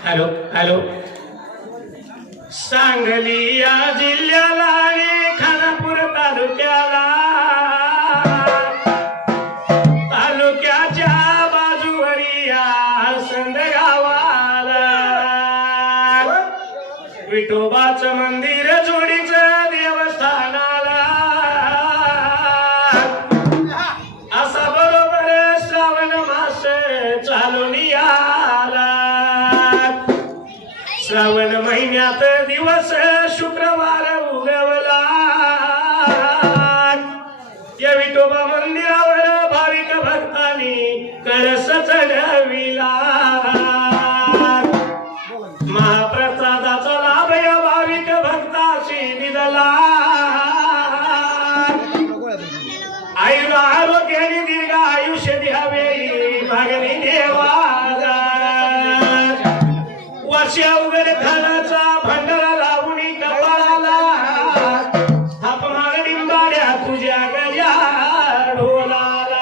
Hello hello Sangli या जिल्ह्याला आणि खानापूर तालुक्याला तालुक्याच्या बाजूवरी या संद गावाला विठोबाचं मंदिर जोडीचं देवस्थानाला असा बरोबर श्रावण मास चालून आला श्रावण महिन्यात दिवस शुक्रवार उगवला या विठोबा मंदिरावर भाविक भक्तांनी कळस चढविला महाप्रसादाचा लाभ या भाविक भक्ताशी दिला आयुर आरोग्याने दीर्घ आयुष्य द्यावे मागणी देवाला वर्षा उघड खानाचा भंडारा लावून कपाळाला थाप मागणी माड्या तुझ्या गजा ढोलाला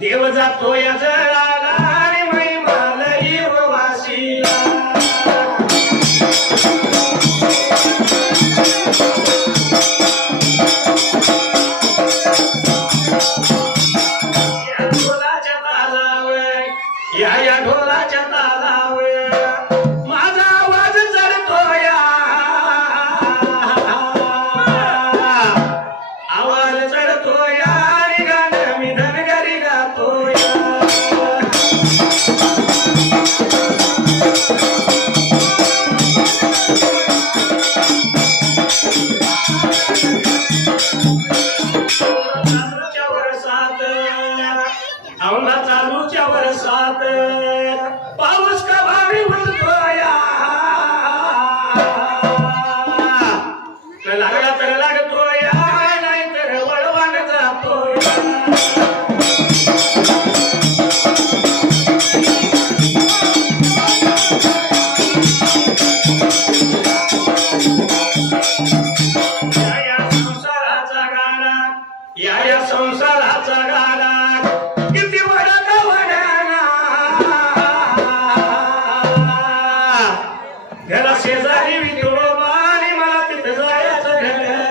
देव जातो या जळाला आणि महिमाला वाशीला या ढोलाच्या तालावर या ढोलाच्या तालावर माझा आवाज चढतोया आवाज चढतोया आणि गाणं मी धनगरी गातोया चालूच्या वर्षात पाऊस कवारी उडतोया लागला तर लागतोया नाही तर वळवान जातोया या संसाराचा गाडा या संसाराचा गाडा घरा शेजारी विठोबा आणि मला तिथं जायचं घर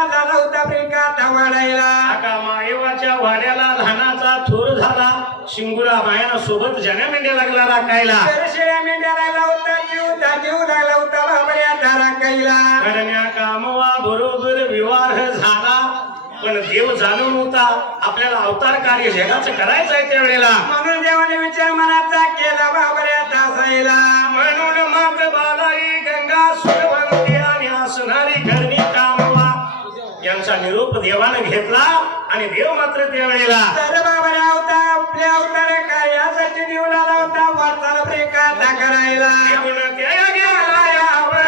वाढला नव्हता प्रिकाता वाढायला आका मायवाच्या वाड्याला लहानाचा थोर झाला शिंगुरा मायाना सोबत जन्या मेंढ्या लागला राखायला शेळ्या मेंढ्याला लावता जीव लागला होता बाबड्या धारा कैला करण्या कामवा बरोबर विवाह झाला पण देव जाणून होता आपल्याला अवतार कार्य जगाचं करायचंय त्यावेळेला म्हणून देवाने विचार मनाचा केला बाबड्या दासायला म्हणून मात बालाई गंगा सुरवंती आणि असणारी घरणी कामवा यांचा निरोप देवानं घेतला आणि देव मात्र त्यावेळेला तर बाबड्या होता आपल्या अवतार कार्यासाठी निवड आला होता वाचाल प्रेकाता करायला निघून त्या गेला यावं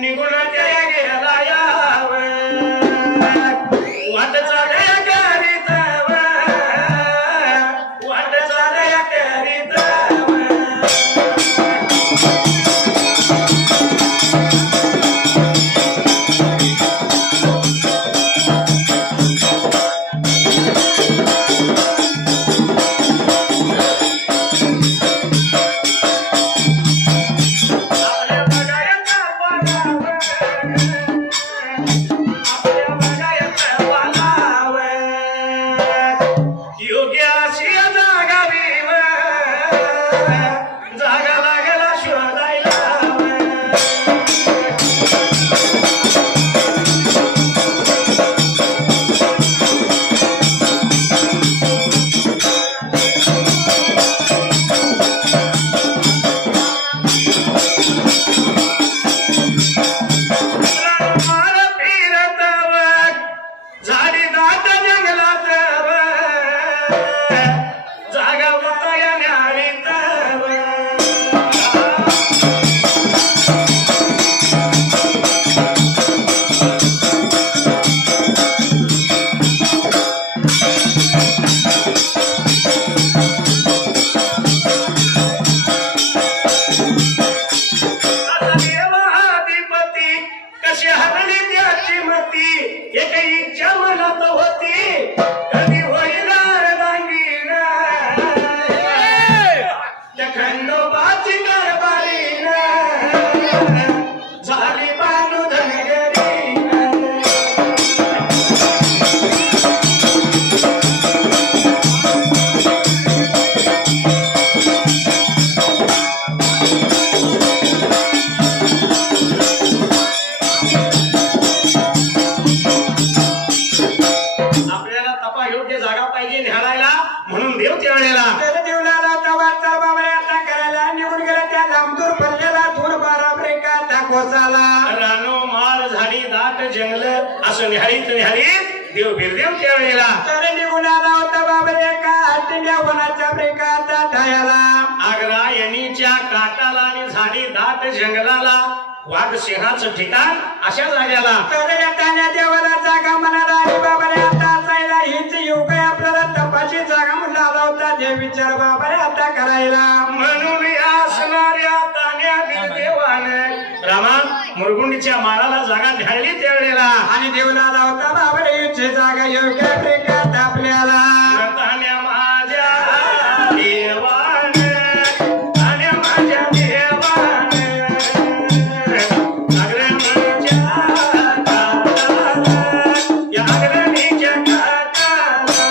निघून त्या गेला यावं वाट चालया करीत वाट चालया करीत देव बिरदेव त्यावेळेला तर निघून आला होता बाबरे का हट्टीच्या वनाच्या ब्रेकाचा ठायाला आग्रा येणीच्या काटाला आणि झाडी दाट जंगलाला वाघ सिंहाचं ठिकाण अशा जाग्याला तर येताना देवाला जागा म्हणाला आणि बाबरे आता असायला हीच योग आहे आपल्याला तपाची जागा म्हणून आला होता देव विचार बाबरे आता करायला म्हणून या असणाऱ्या तान्या बिरदेवाने रामा मुरगुंडीच्या माळाला जागा ढाळली त्यावेळेला आणि देवला आला होता बाबरे हीच जागा योग्य ब्रेकात आपल्याला तान्या माझ्या देवाने तान्या माझ्या देवाने अग्रणीच्या काटाला या अग्रणीच्या काटाला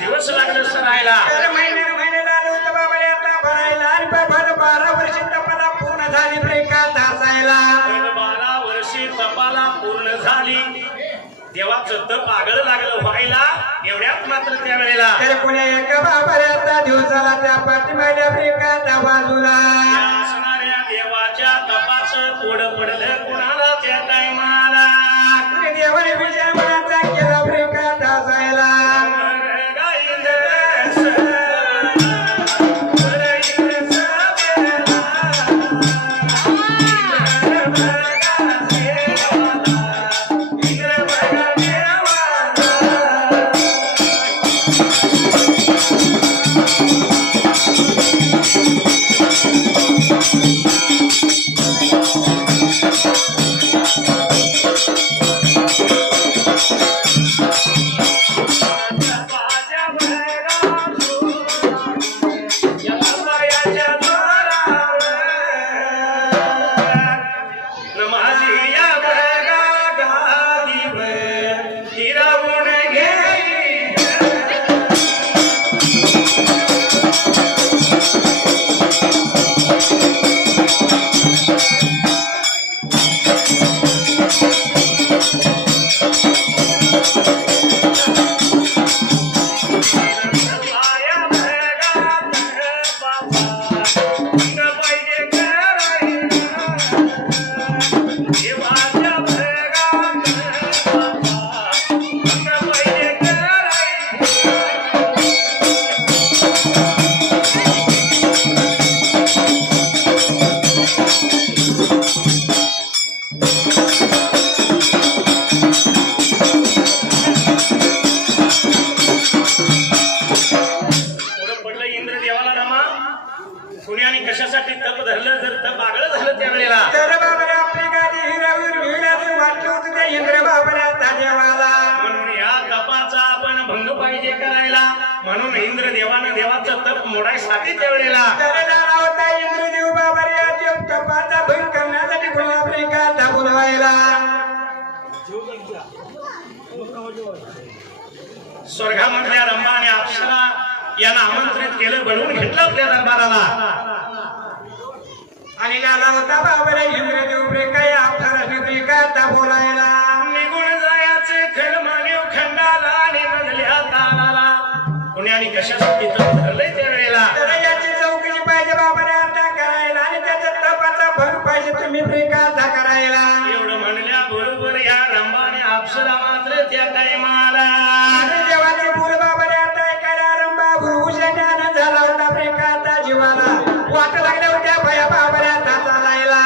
दिवस लागले सरायला महिने लागले होते बाबाला आता भरायला आणि 12 वर्ष तपाला पूर्ण झाली ब्रेकात असायला 12 वर्षी तपाला पूर्ण झाली देवाचं तप आगळ लागलं व्हायला एवढ्यात मात्र त्यावेळेला तर पुण्या एका बाबाला आता दिवसाला त्या पाठीमागल्या ब्रेकात बाजूला असणाऱ्या देवाच्या तपाचं पुढं पडलं कुणाला त्या टायमाला देवाने विजय मनाचा केला ब्रेकात असायला स्वर्गामधल्या रंभा आणि अप्सरा यांना आमंत्रित केलं बनवून घेतलं आपल्या दरबाराला आणि लाला होता बाबाला इंद्रदेव ब्रेकाय अप्सरा ब्रेकात बोलायला निघून जायचे खलमानीव खंडाला आणि मधल्या तालाला पुण्याने कशासाठी तप धरलंय त्यावेळेला तर याची चौकशी पाहिजे बाबाने आता करायला आणि त्याच्या तपाचा भंग पाहिजे तुम्ही ब्रेकात करायला एवढं म्हणल्या बरोबर या रंभा आणि अप्सरा मात्र त्या टाइमाला देवाचे फुल बाबाने आता ऐकायला रंभा भुरभुषाने झाला होता ब्रेकात जीवाला वाट लागल्या होत्या भया बाबाने आता चालायला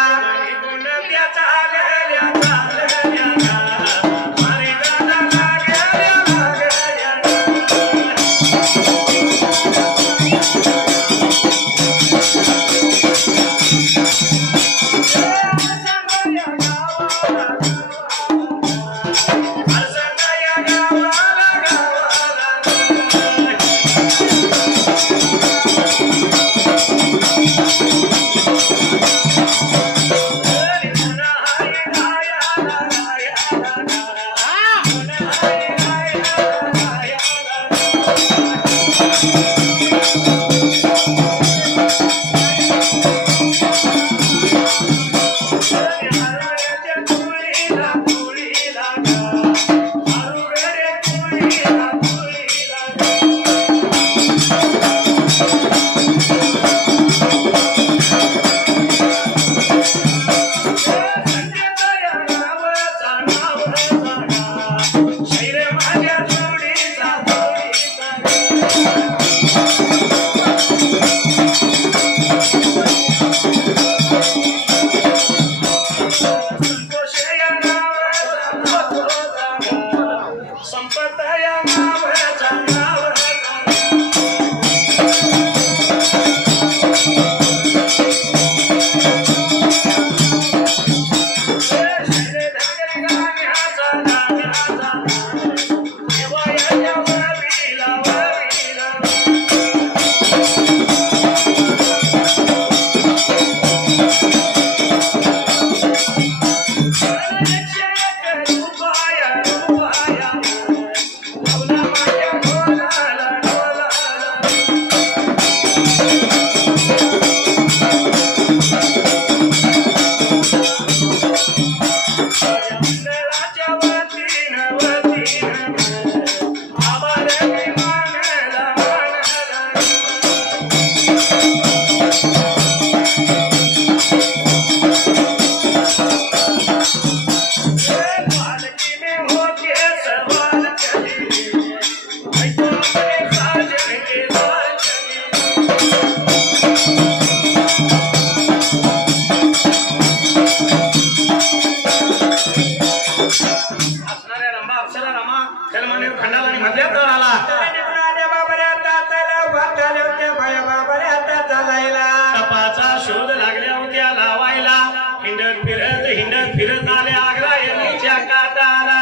रंभाचा शोध लागल्या होत्या लावायला हिंडत फिरत आले आग्रा यांच्या काटाला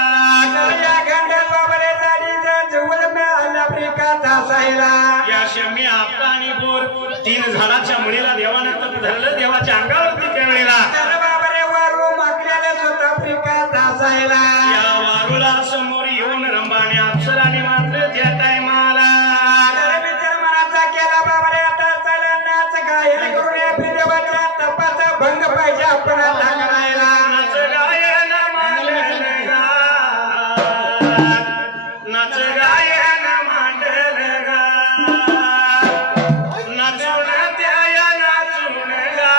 या शमी आपटा आणि बोर 3 झाडाच्या मुळीला देवाने तप धरलं देवाच्या अंगावरती त्यावेळेला या वारूला समोर येऊन रंभाने अप्सराने मात्र त्या टायमाला भंग पाहिजे आपण आता करायला नाच गायन मांडल गा नाच गायन मांडल गा नाचून त्या नाचून गा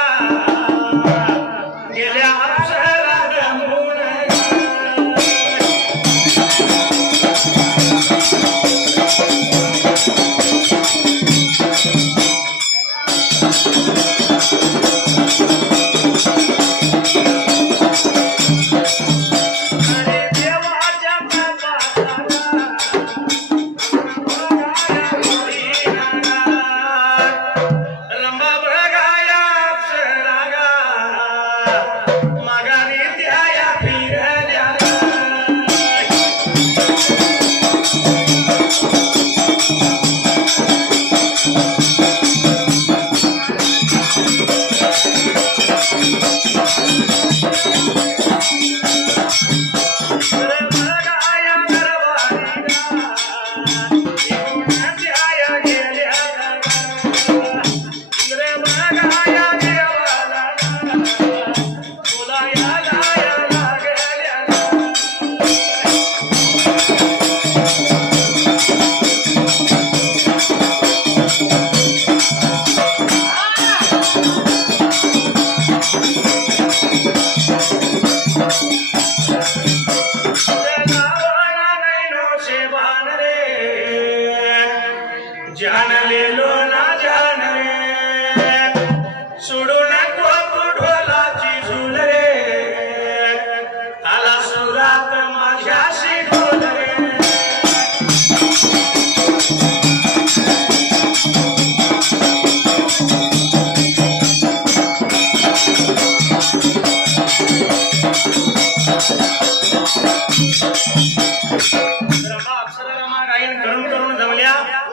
गेल्या अप्सरा रमून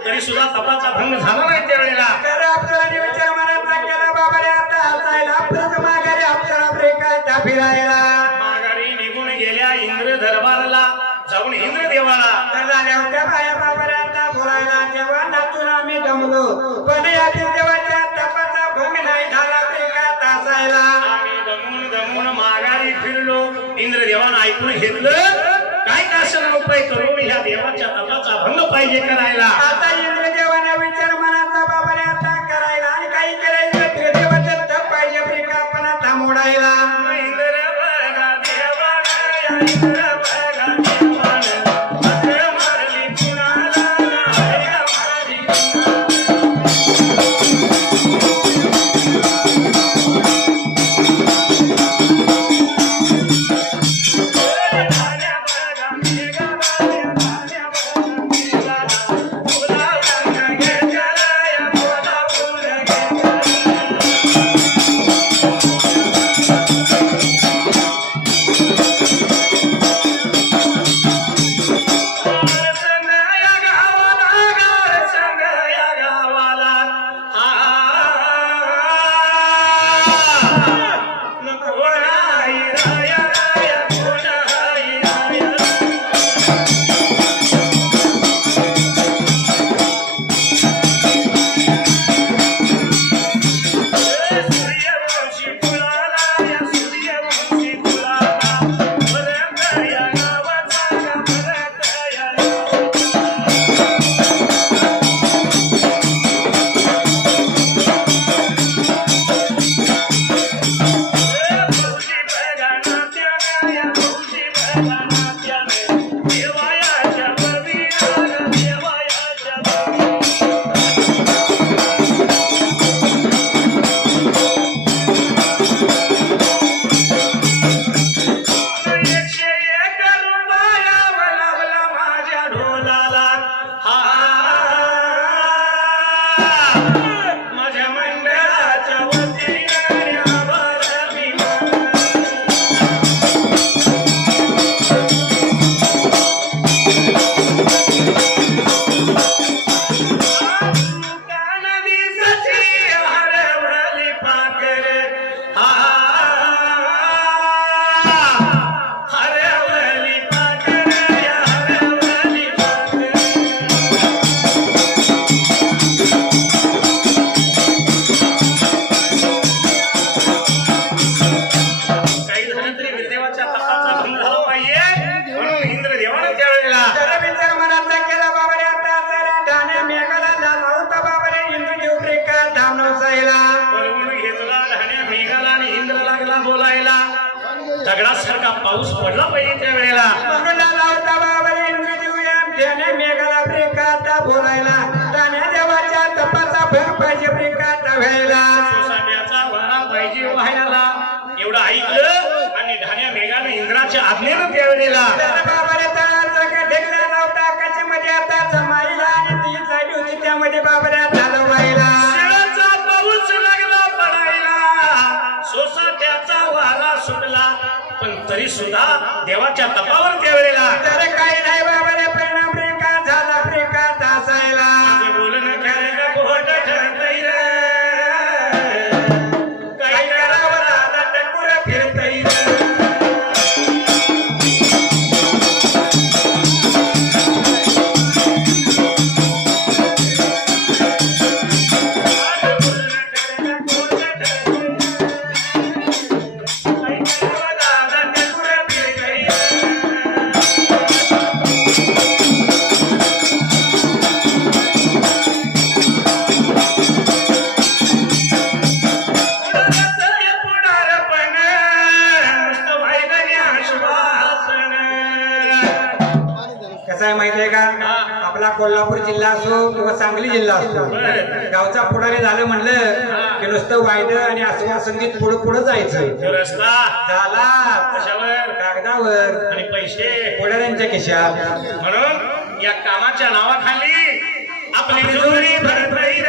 तरी सुद्धा तपाचा भंग झाला नाही त्यावेळेला अप्सराने विचार मनाचा केला बाबा रे आता हसायला परत माघारी अप्सरा ब्रेकायचा फिरायला माघारी निघून गेल्या इंद्र दरबाराला जाऊन इंद्र देवाला झाल्या होत्या बाया बाबा रे आता बोलायला तेव्हा नाचून आम्ही जमलो पण या देवाच्या तपाचा भंग नाही झाला ब्रेकायचा हसायला आम्ही दमून माघारी फिरलो इंद्र देवानं ऐकून घेतलं काय कासन उपाय करून ह्या देवाच्या तपाचा भंग पाहिजे करायला आता इंद्रदेवाने विचार मनाचा बाबा रे आता करायला आणि काही करायचं देवाचं तप पाहिजे ब्रेका पण आता मोडायला इंद्र बघा देवाला इंद्र बघा देवाला अरे मारली कुणाला अरे मारली दगडासारखा पाऊस पडला पाहिजे त्यावेळेला. म्हणून लावता बाबाने इंद्रदेव त्याने मेघाला ब्रेकाता बोलायला तान्या देवाच्या तपाचा भर पाहिजे ब्रेकाता व्हायला. सोसाट्याचा वारा पाहिजे व्हायला एवढं ऐकलं आणि ढाण्या मेघाने इंद्राच्या आज्ञेनं त्यावेळेला बाबाने तळाचा ढेकला लावता आकाशामध्ये आता जमाईला आणि ती झाली होती त्यामध्ये बाबाने झालं व्हायला. शिळाचा पाऊस लागला पडायला सोसाट्याचा वारा सुटला पण तरी सुद्धा देवाच्या तपावर त्यावेळेला तर काही नाही बाबाने परिणाम ब्रेका झाला ब्रेका तासायला. बोलणं खरं खोट ठरतय रे काही करावं दादा टकुर फिरतय माहितीये का आपला कोल्हापूर जिल्हा असो किंवा सांगली जिल्हा असो गावचा पुढारी झालं म्हणलं की नुसतं वायदं आणि आश्वासंगीत पुढे पुढे जायचं रस्ता झाला कशावर कागदावर आणि पैसे पुढाऱ्यांच्या खिशात. म्हणून या कामाच्या नावाखाली आपली जोडी भरत राहील